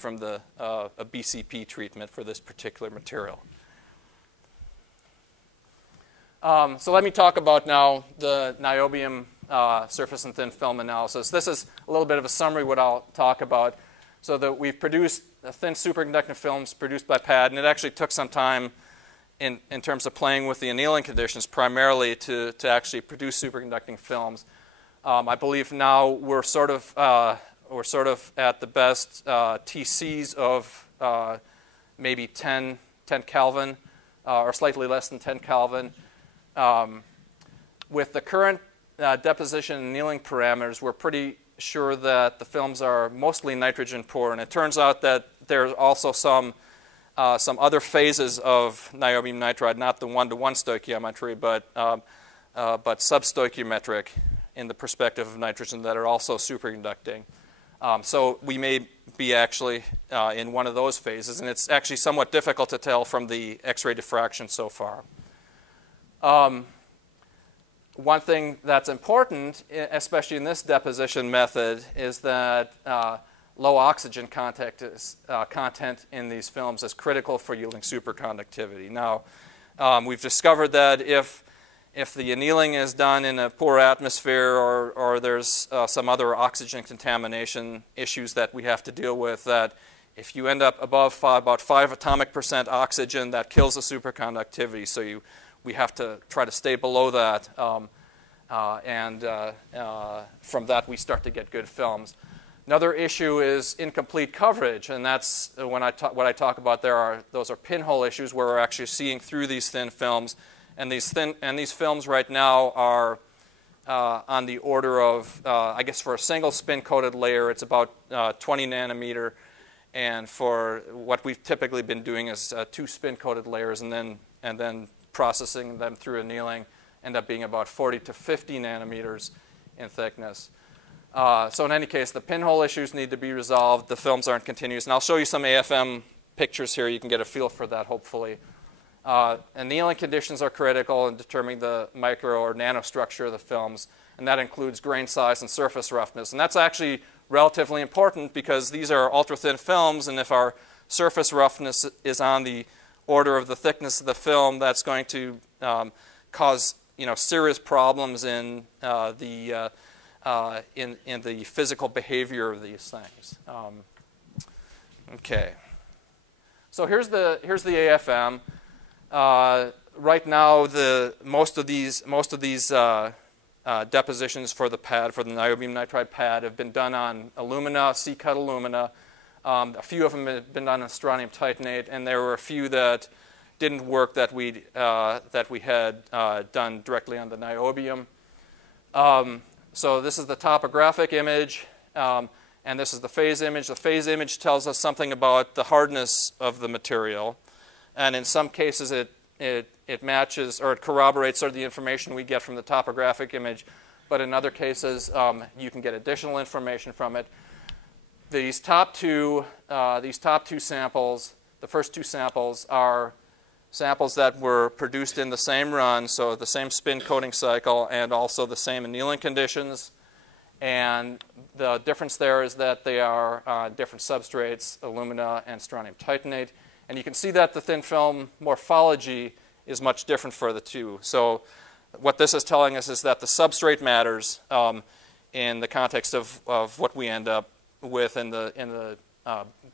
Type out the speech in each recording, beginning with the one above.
from the a BCP treatment for this particular material. So let me talk about now the niobium surface and thin film analysis. This is a little bit of a summary of what I'll talk about. So that we've produced thin superconducting films produced by PAD, and it actually took some time in terms of playing with the annealing conditions primarily to actually produce superconducting films. I believe now we're sort of at the best TCs of maybe 10 Kelvin or slightly less than 10 Kelvin. With the current deposition and annealing parameters, we're pretty sure that the films are mostly nitrogen poor, and it turns out that there's also some other phases of niobium nitride, not the one-to-one stoichiometry, but substoichiometric in the perspective of nitrogen that are also superconducting. So we may be actually in one of those phases, and it's actually somewhat difficult to tell from the X-ray diffraction so far. One thing that's important, especially in this deposition method, is that low oxygen content in these films is critical for yielding superconductivity. Now, we've discovered that if the annealing is done in a poor atmosphere or there's some other oxygen contamination issues that we have to deal with, that if you end up above about 5 atomic % oxygen, that kills the superconductivity. So we have to try to stay below that, and from that we start to get good films. Another issue is incomplete coverage, and that's what I talk about there. Those are pinhole issues where we're actually seeing through these thin films, and these films right now are on the order of I guess for a single spin-coated layer it's about 20 nanometer, and for what we've typically been doing is 2 spin-coated layers and then processing them through annealing end up being about 40 to 50 nanometers in thickness. So in any case, the pinhole issues need to be resolved. The films aren't continuous. And I'll show you some AFM pictures here. You can get a feel for that, hopefully. Annealing conditions are critical in determining the micro or nanostructure of the films, and that includes grain size and surface roughness. And that's actually relatively important because these are ultra-thin films, and if our surface roughness is on the order of the thickness of the film, that's going to cause serious problems in the physical behavior of these things. Okay, so here's the AFM. Right now, most of these depositions for the pad, for the niobium nitride pad, have been done on alumina, C-cut alumina. A few of them have been done on strontium titanate, and there were a few that didn't work that we had done directly on the niobium. So this is the topographic image, and this is the phase image. The phase image tells us something about the hardness of the material, and in some cases it matches or it corroborates sort of the information we get from the topographic image, but in other cases you can get additional information from it. These top two samples, the first 2 samples, are samples that were produced in the same run, so the same spin coating cycle and also the same annealing conditions. And the difference there is that they are different substrates, alumina and strontium titanate. And you can see that the thin film morphology is much different for the two. So what this is telling us is that the substrate matters in the context of what we end up with in the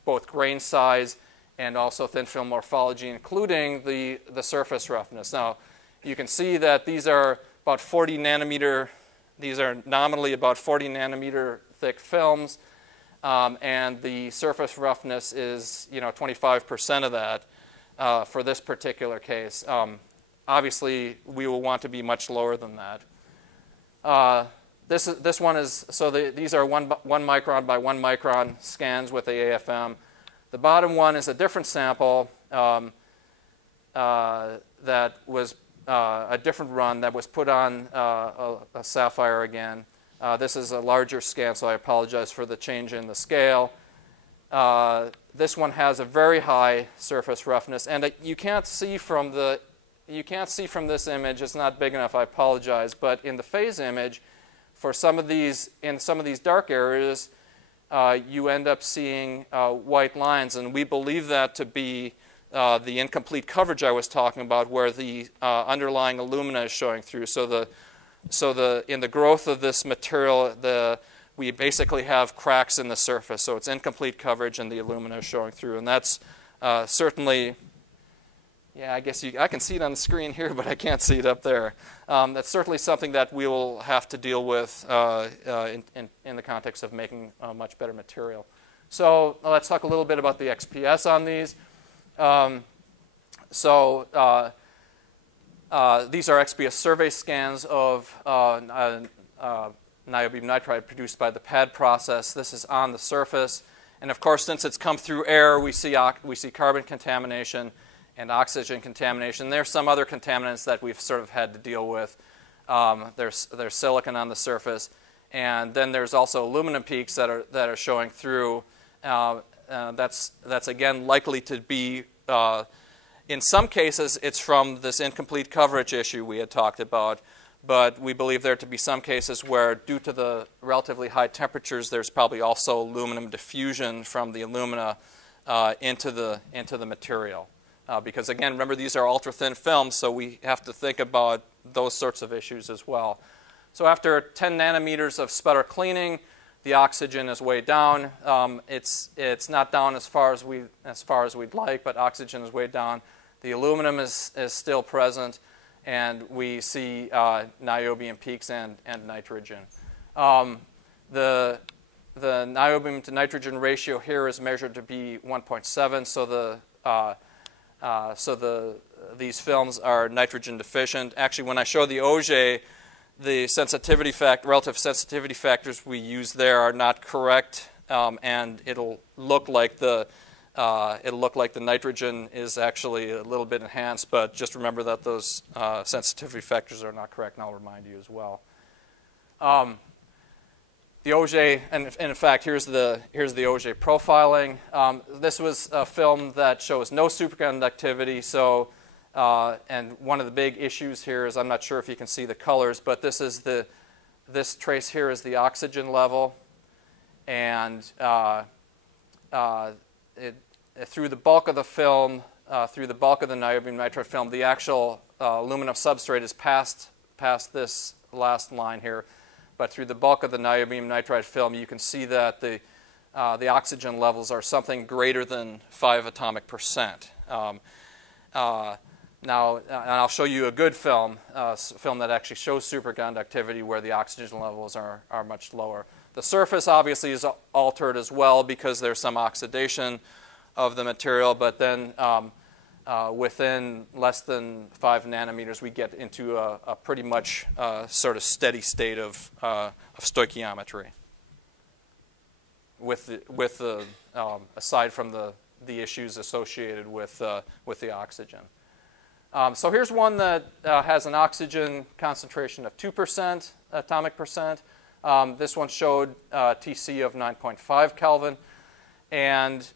both grain size and also thin film morphology, including the surface roughness. Now, you can see that these are about 40 nanometer. These are nominally about 40 nanometer thick films, and the surface roughness is 25% of that for this particular case. Obviously, we will want to be much lower than that. This one is, so these are 1 micron by 1 micron scans with the AFM. The bottom one is a different sample that was a different run that was put on a sapphire again. This is a larger scan, so I apologize for the change in the scale. This one has a very high surface roughness, and you can't see from this image. It's not big enough. I apologize, but in the phase image, for some of these dark areas, you end up seeing white lines. And we believe that to be the incomplete coverage I was talking about, where the underlying alumina is showing through. So in the growth of this material, we basically have cracks in the surface. So it's incomplete coverage, and the alumina is showing through. And that's certainly, yeah, I guess I can see it on the screen here, but I can't see it up there. That's certainly something that we will have to deal with in the context of making a much better material. So let's talk a little bit about the XPS on these. These are XPS survey scans of niobium nitride produced by the pad process. This is on the surface. And of course, since it's come through air, we see carbon contamination and oxygen contamination. There's some other contaminants that we've sort of had to deal with. There's silicon on the surface. And then there's also aluminum peaks that are showing through. That's again likely to be, in some cases, it's from this incomplete coverage issue we had talked about. But we believe there to be some cases where, due to the relatively high temperatures, there's probably also aluminum diffusion from the alumina into the material. Because again, remember, these are ultra-thin films, so we have to think about those sorts of issues as well. So after 10 nanometers of sputter cleaning, the oxygen is way down. It's not down as far as we'd like, but oxygen is way down. The aluminum is still present, and we see niobium peaks and nitrogen. The niobium to nitrogen ratio here is measured to be 1.7, so these films are nitrogen deficient. Actually, when I show the Auger, the relative sensitivity factors we use there are not correct, and it'll look like the nitrogen is actually a little bit enhanced. But just remember that those sensitivity factors are not correct, and I'll remind you as well. The Auger, and in fact, here's the Auger profiling. This was a film that shows no superconductivity. So, and one of the big issues here is, I'm not sure if you can see the colors, but this trace here is the oxygen level, and through the bulk of the film, through the bulk of the niobium nitride film, the actual aluminum substrate is past this last line here. But through the bulk of the niobium nitride film, you can see that the oxygen levels are something greater than 5 atomic percent. Now, and I'll show you a good film, film that actually shows superconductivity where the oxygen levels are much lower. The surface obviously is altered as well because there's some oxidation of the material, but then within less than 5 nanometers, we get into a pretty much sort of steady state of stoichiometry. Aside from the issues associated with the oxygen. So here's one that has an oxygen concentration of 2% atomic percent. This one showed TC of 9.5 Kelvin. And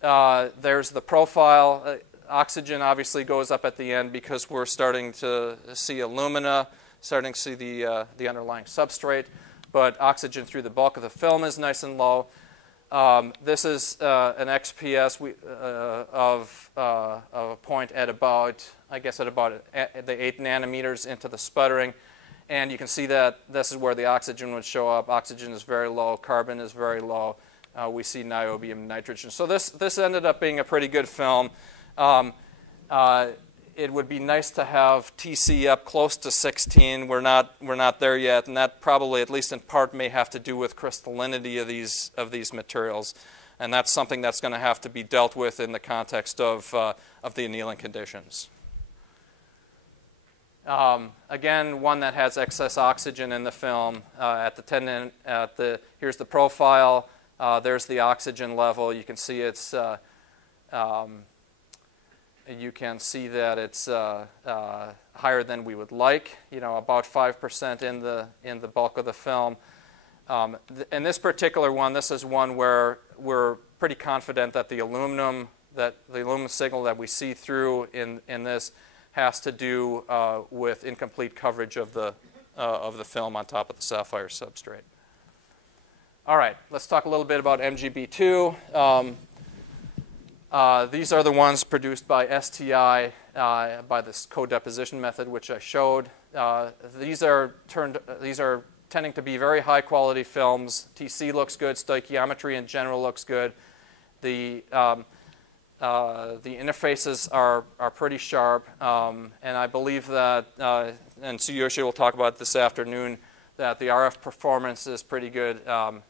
there's the profile. Oxygen obviously goes up at the end because we're starting to see alumina, starting to see the underlying substrate. But oxygen through the bulk of the film is nice and low. This is an XPS of a point at about, the 8 nanometers into the sputtering. And you can see that this is where the oxygen would show up. Oxygen is very low. Carbon is very low. We see niobium and nitrogen. So this ended up being a pretty good film. It would be nice to have TC up close to 16. We're not there yet, and that probably, at least in part, may have to do with crystallinity of these materials, and that's something that's going to have to be dealt with in the context of the annealing conditions. Again, one that has excess oxygen in the film. Here's the profile. There's the oxygen level. You can see it's. You can see that it's higher than we would like. About 5% in the bulk of the film. In this particular one, this is one where we're pretty confident that the aluminum signal that we see through in this has to do with incomplete coverage of the film on top of the sapphire substrate. All right, let's talk a little bit about MgB2. These are the ones produced by STI by this co-deposition method, which I showed. These are tending to be very high quality films. TC looks good. Stoichiometry in general looks good. The interfaces are pretty sharp, and I believe that, and Tsuyoshi will talk about this afternoon, that the RF performance is pretty good,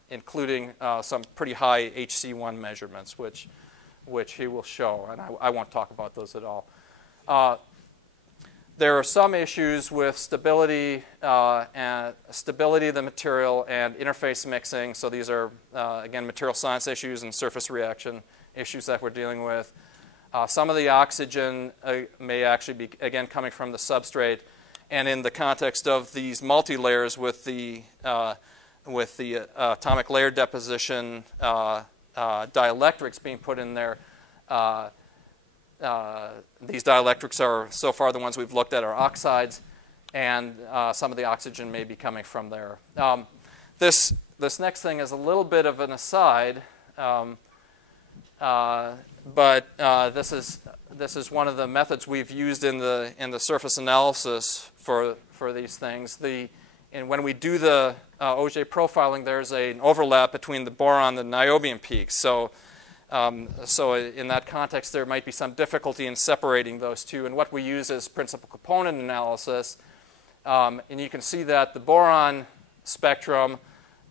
including some pretty high HC1 measurements, which he will show, and I won't talk about those at all. There are some issues with stability and stability of the material and interface mixing. So these are, again, material science issues and surface reaction issues that we're dealing with. Some of the oxygen may actually be, again, coming from the substrate. And in the context of these multilayers with the atomic layer deposition dielectrics being put in there, these dielectrics are, so far, the ones we've looked at are oxides, and some of the oxygen may be coming from there. This next thing is a little bit of an aside, but this is one of the methods we've used in the surface analysis for these things. And when we do the Auger profiling, there's an overlap between the boron and the niobium peaks. So in that context, there might be some difficulty in separating those two. And what we use is principal component analysis. And you can see that the boron spectrum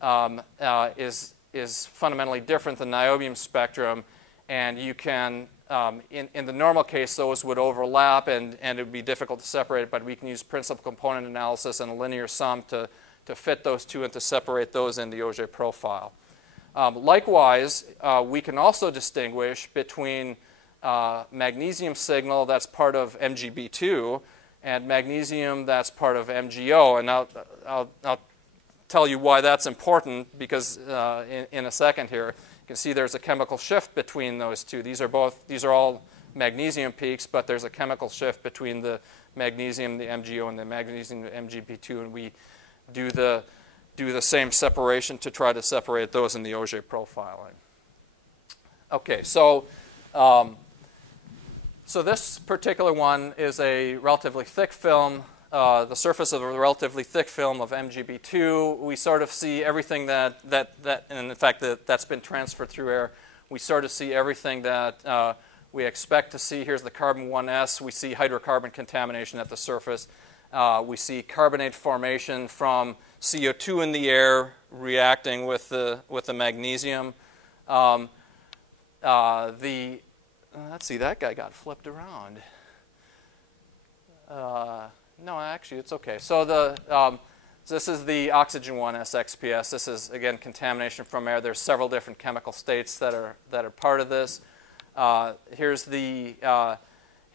is fundamentally different than niobium spectrum. And you can, in the normal case, those would overlap, and it would be difficult to separate. But we can use principal component analysis and a linear sum to fit those two and to separate those in the Auger profile. Likewise, we can also distinguish between magnesium signal that's part of MgB2 and magnesium that's part of MgO. And I'll tell you why that's important, because in a second here, you can see there's a chemical shift between those two. These are all magnesium peaks, but there's a chemical shift between the magnesium, the MgO, and the magnesium, the MgB2, and we do the same separation to try to separate those in the Auger profiling. Okay, so this particular one is a relatively thick film. The surface of a relatively thick film of MgB2. We sort of see everything and in fact that's been transferred through air. We sort of see everything that we expect to see. Here's the carbon 1s. We see hydrocarbon contamination at the surface. We see carbonate formation from CO2 in the air reacting with the magnesium. Let's see, that guy got flipped around. No, actually, it's okay. So this is the oxygen 1s XPS. This is, again, contamination from air. There's several different chemical states that are part of this. Here's the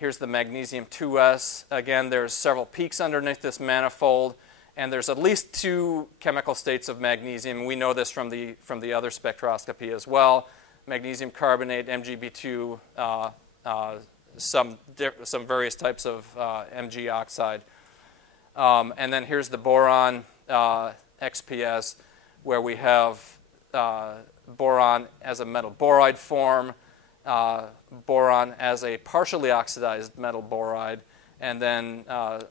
magnesium 2s. Again, there's several peaks underneath this manifold, and there's at least 2 chemical states of magnesium. We know this from the other spectroscopy as well. Magnesium carbonate, MgB2, some various types of Mg oxide. And then here's the boron XPS, where we have boron as a metal boride form, boron as a partially oxidized metal boride, and then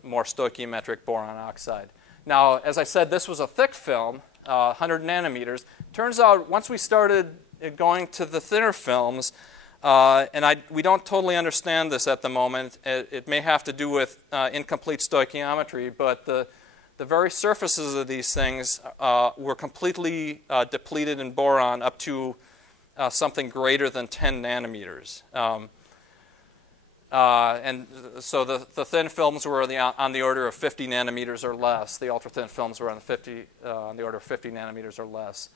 more stoichiometric boron oxide. Now, as I said, this was a thick film, 100 nanometers. Turns out once we started going to the thinner films, and we don't totally understand this at the moment. It may have to do with incomplete stoichiometry, but the very surfaces of these things were completely depleted in boron up to something greater than 10 nanometers. And so the thin films were on the order of 50 nanometers or less. The ultra-thin films were on the order of 50 nanometers or less.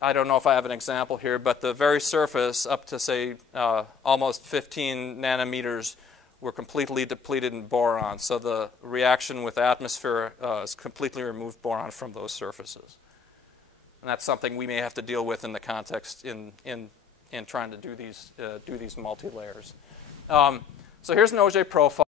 I don't know if I have an example here, but the very surface up to, say, almost 15 nanometers were completely depleted in boron. So the reaction with atmosphere has completely removed boron from those surfaces. And that's something we may have to deal with in the context in trying to do these multi-layers. So here's an Auger profile.